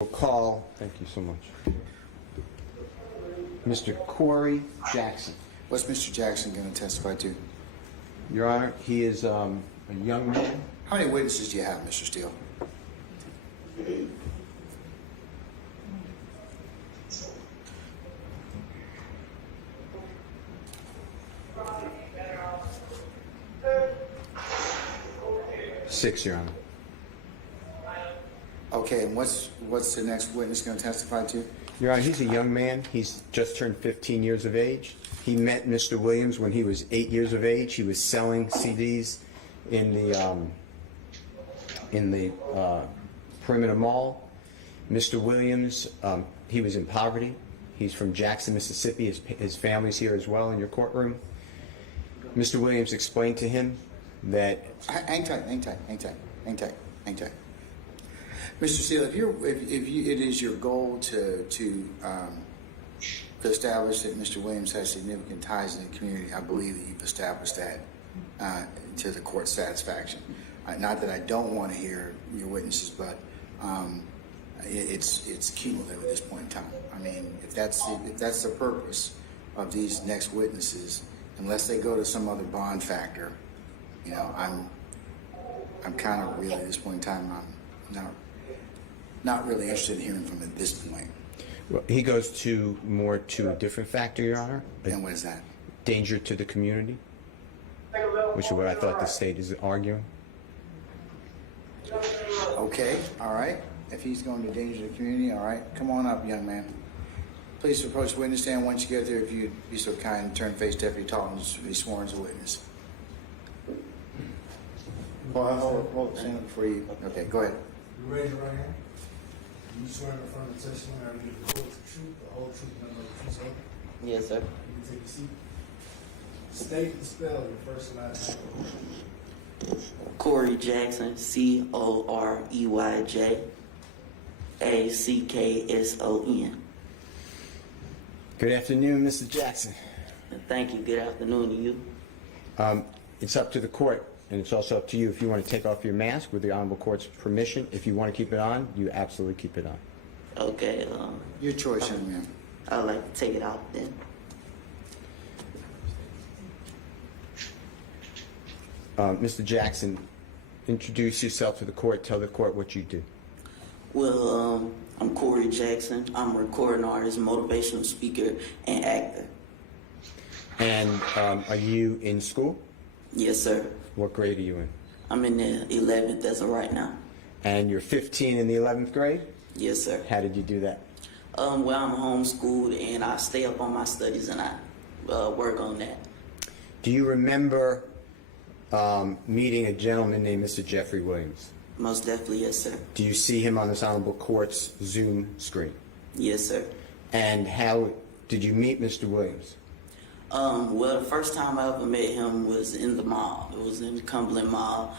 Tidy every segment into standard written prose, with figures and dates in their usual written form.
We'll call, thank you so much, Mr. Corey Jackson. What's Mr. Jackson going to testify to? Your Honor, he is a young man. How many witnesses do you have, Mr. Steele? Six, Your Honor. Okay, and what's the next witness going to testify to? Your Honor, he's a young man. He's just turned 15 years of age. He met Mr. Williams when he was 8 years of age. He was selling CDs in the Perimeter Mall. Mr. Williams, he was in poverty. He's from Jackson, Mississippi. His family's here as well in your courtroom. Mr. Williams explained to him that... Hang tight. Mr. Steele, if it is your goal to establish that Mr. Williams has significant ties in the community, I believe that you've established that to the court's satisfaction. Not that I don't want to hear your witnesses, but it's cumulative at this point in time. I mean, if that's the purpose of these next witnesses, unless they go to some other bond factor, you know, I'm kind of really at this point in time, I'm not really interested in hearing from him at this point. Well, he goes more to a different factor, Your Honor. And what is that? Danger to the community, which is what I thought the state is arguing. Okay, all right. If he's going to danger the community, all right. Come on up, young man. Please approach the witness stand. Once you get there, if you'd be so kind and turn face Deputy Talton to be sworn as a witness. Hold stand up before you. Okay, go ahead. You raise your right hand. You swear in front of the testimony I will give the court the truth, the whole truth, and nothing but the truth, so Yes, sir. you can take a seat. State and spell your first and last name. Corey Jackson, COREYJACKSON. Good afternoon, Mr. Jackson. Thank you. Good afternoon to you. It's up to the court, and it's also up to you if you want to take off your mask with the Honorable Court's permission. If you want to keep it on, you absolutely keep it on. Okay. Your choice, young man. I'd like to take it out then. Mr. Jackson, introduce yourself to the court. Tell the court what you do. Well, I'm Corey Jackson. I'm a recording artist, motivational speaker, and actor. And are you in school? Yes, sir. What grade are you in? I'm in the 11th as of right now. And you're 15 in the 11th grade? Yes, sir. How did you do that? Well, I'm homeschooled, and I stay up on my studies, and I work on that. Do you remember meeting a gentleman named Mr. Jeffrey Williams? Most definitely, yes, sir. Do you see him on this Honorable Court's Zoom screen? Yes, sir. And how did you meet Mr. Williams? Well, the first time I ever met him was in the mall. It was in the Cumberland Mall.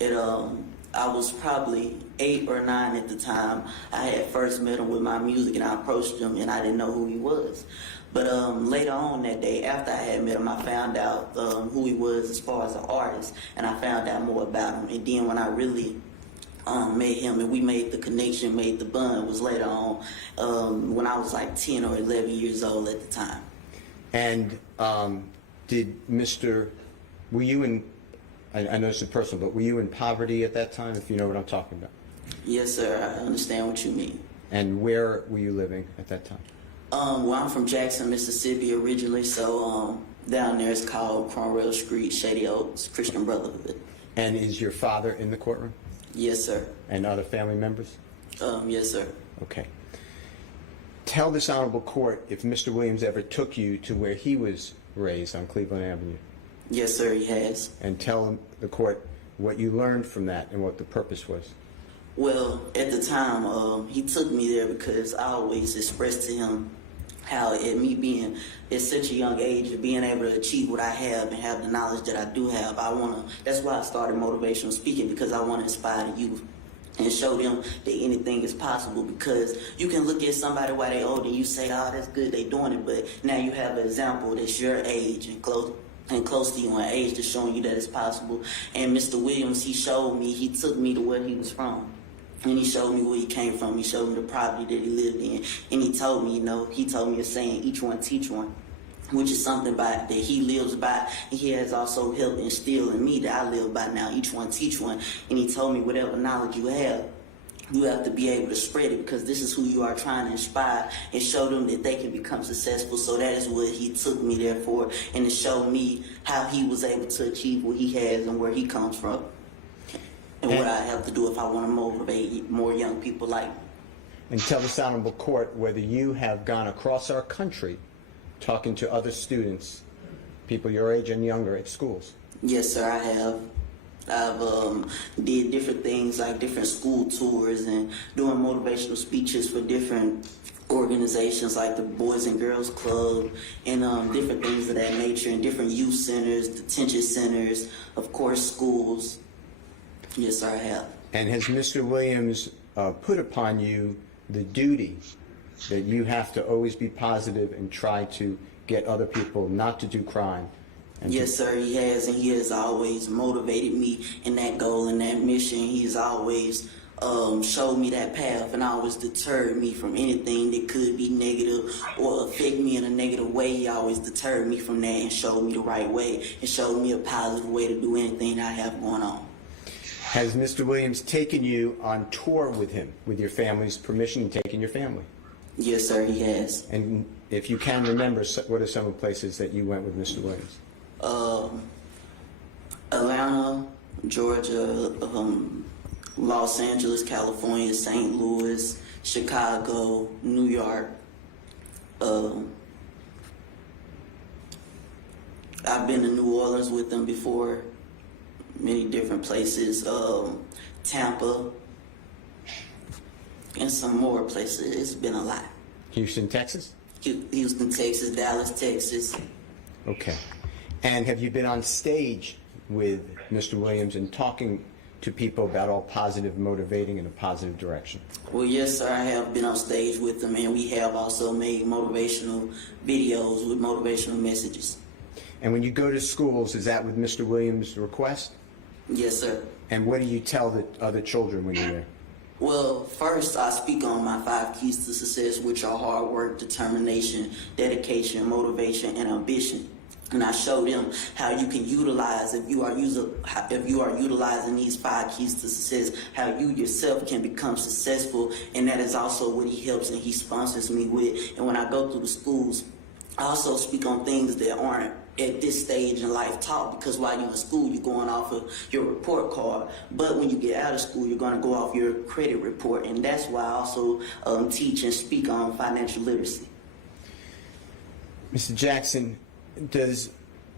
I was probably 8 or 9 at the time. I had first met him with my music, and I approached him, and I didn't know who he was. But later on that day, after I had met him, I found out who he was as far as an artist, and I found out more about him. And then when I really met him and we made the connection, made the bond, was later on when I was like 10 or 11 years old at the time. And were you in, I know it's personal, but were you in poverty at that time, if you know what I'm talking about? Yes, sir. I understand what you mean. And where were you living at that time? Well, I'm from Jackson, Mississippi originally, so down there it's called Cromwell Street, Shady Oaks, Christian Brotherhood. And is your father in the courtroom? Yes, sir. And other family members? Yes, sir. Okay. Tell this Honorable Court if Mr. Williams ever took you to where he was raised on Cleveland Avenue. Yes, sir, he has. And tell the court what you learned from that and what the purpose was. Well, at the time, he took me there because I always expressed to him how at me being at such a young age and being able to achieve what I have and have the knowledge that I do have, that's why I started motivational speaking, because I want to inspire the youth and show them that anything is possible. Because you can look at somebody while they're old and you say, oh, that's good, they doing it, but now you have an example that's your age and close to you in age that's showing you that it's possible. And Mr. Williams, he showed me, he took me to where he was from. And he showed me where he came from. He showed me the property that he lived in. And he told me, he told me a saying, each one teach one, which is something that he lives by. And he has also helped instill in me that I live by now. Each one teach one. And he told me whatever knowledge you have to be able to spread it, because this is who you are trying to inspire and show them that they can become successful. So that is what he took me there for, and to show me how he was able to achieve what he has and where he comes from. And what I have to do if I want to motivate more young people like me. And tell this honorable court whether you have gone across our country talking to other students, people your age and younger at schools. Yes, sir, I have. I've did different things like different school tours and doing motivational speeches for different organizations like the Boys and Girls Club and different things of that nature, and different youth centers, detention centers, of course, schools. Yes, sir, I have. And has Mr. Williams put upon you the duty that you have to always be positive and try to get other people not to do crime? Yes, sir, he has, and he has always motivated me in that goal and that mission. He has always showed me that path and always deterred me from anything that could be negative or affect me in a negative way. He always deterred me from that and showed me the right way and showed me a positive way to do anything I have going on. Has Mr. Williams taken you on tour with him, with your family's permission, and taken your family? Yes, sir, he has. And if you can remember, what are some of the places that you went with Mr. Williams? Atlanta, Georgia, Los Angeles, California, St. Louis, Chicago, New York. I've been to New Orleans with them before, many different places, Tampa, and some more places. It's been a lot. Houston, Texas? Houston, Texas, Dallas, Texas. Okay. And have you been on stage with Mr. Williams and talking to people about all positive, motivating in a positive direction? Well, yes, sir, I have been on stage with them, and we have also made motivational videos with motivational messages. And when you go to schools, is that with Mr. Williams' request? Yes, sir. And what do you tell the other children when you're there? Well, first, I speak on my 5 keys to success, which are hard work, determination, dedication, motivation, and ambition. And I show them how you can utilize, if you are utilizing these 5 keys to success, how you yourself can become successful. And that is also what he helps and he sponsors me with. And when I go through the schools, I also speak on things that aren't at this stage in life taught, because while you're in school, you're going off of your report card. But when you get out of school, you're going to go off your credit report. And that's why I also teach and speak on financial literacy. Mr. Jackson, did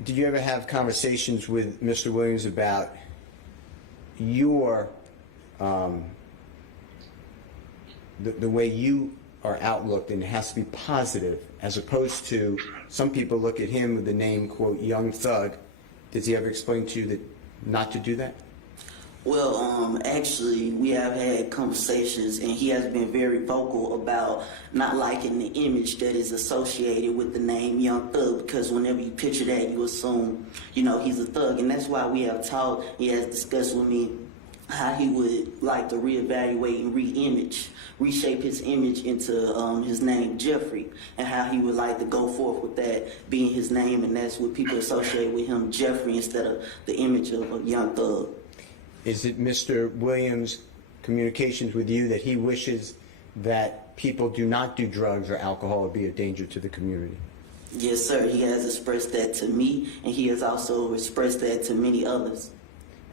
you ever have conversations with Mr. Williams about your the way you are outlooked, and it has to be positive, as opposed to some people look at him with the name, quote, young thug? Does he ever explain to you that not to do that? Well, actually, we have had conversations, and he has been very vocal about not liking the image that is associated with the name Young Thug, because whenever you picture that, you assume, he's a thug. And that's why we have talked, he has discussed with me how he would like to reevaluate and reshape his image into his name, Jeffrey, and how he would like to go forth with that being his name, and that's what people associate with him, Jeffrey, instead of the image of a young thug. Is it Mr. Williams' communications with you that he wishes that people do not do drugs or alcohol or be a danger to the community? Yes, sir. He has expressed that to me, and he has also expressed that to many others.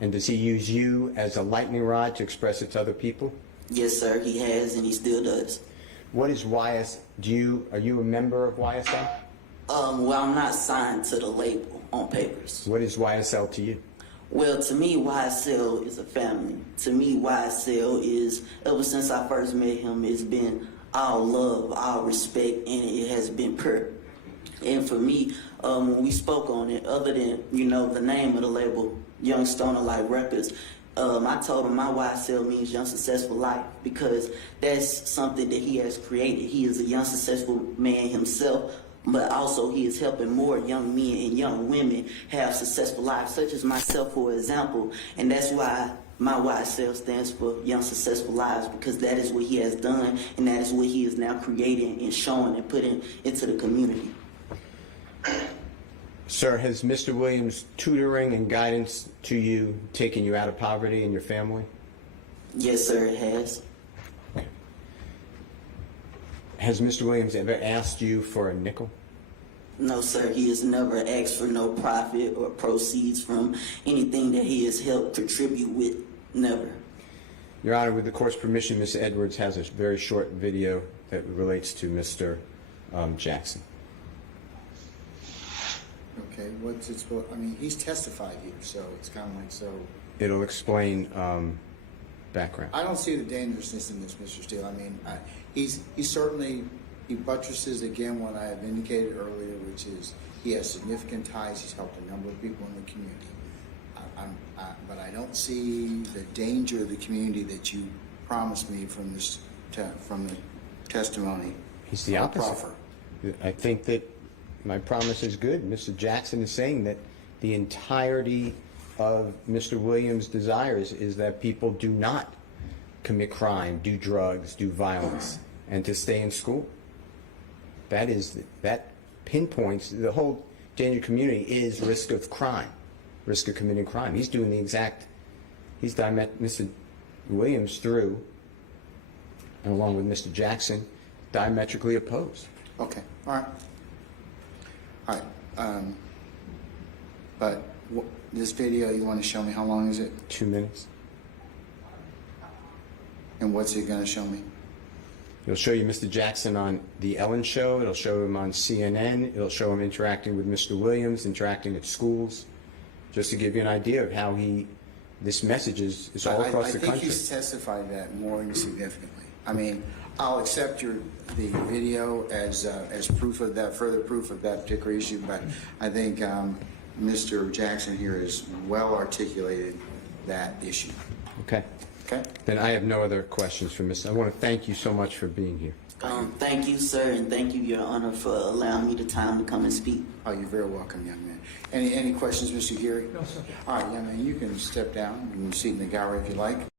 And does he use you as a lightning rod to express it to other people? Yes, sir, he has, and he still does. What is YS? Are you a member of YSL? Well, I'm not signed to the label on papers. What is YSL to you? Well, to me, YSL is a family. To me, YSL is, ever since I first met him, it's been all love, all respect, and it has been pure. And for me, when we spoke on it, other than, the name of the label, Young Stoner Life Records, I told him my YSL means Young Successful Life, because that's something that he has created. He is a young successful man himself, but also he is helping more young men and young women have successful lives, such as myself, for example. And that's why my YSL stands for Young Successful Lives, because that is what he has done, and that is what he is now creating and showing and putting into the community. Sir, has Mr. Williams' tutoring and guidance to you taken you out of poverty and your family? Yes, sir, it has. Has Mr. Williams ever asked you for a nickel? No, sir, he has never asked for no profit or proceeds from anything that he has helped contribute with. Never. Your Honor, with the court's permission, Ms. Edwards has a very short video that relates to Mr. Jackson. Okay, what's it supposed, I mean, he's testified here, so it's kind of like, so. It'll explain background. I don't see the dangerousness in this, Mr. Steele. I mean, he certainly, he buttresses again what I have indicated earlier, which is he has significant ties. He's helped a number of people in the community. But I don't see the danger of the community that you promised me from this, from the testimony. He's the or opposite. proffer. I think that my promise is good. Mr. Jackson is saying that the entirety of Mr. Williams' desires is that people do not commit crime, do drugs, do violence, and to stay in school. That pinpoints the whole danger community is risk of crime, risk of committing crime. He's doing the exact, Mr. Williams through, along with Mr. Jackson, diametrically opposed. Okay, all right. All right. But this video, you want to show me, how long is it? 2 minutes. And what's it going to show me? It'll show you Mr. Jackson on The Ellen Show. It'll show him on CNN. It'll show him interacting with Mr. Williams, interacting at schools, just to give you an idea of how this message is all across the country. I think he's testified that more significantly. I mean, I'll accept the video as proof of that, further proof of that particular issue, but I think Mr. Jackson here has well articulated that issue. Okay. Okay? Then I have no other questions for Mr. I want to thank you so much for being here. Thank you, sir, and thank you, Your Honor, for allowing me the time to come and speak. Oh, you're very welcome, young man. Any questions, Mr. Geary? No, sir. All right, young man, you can step down and sit in the gallery if you like.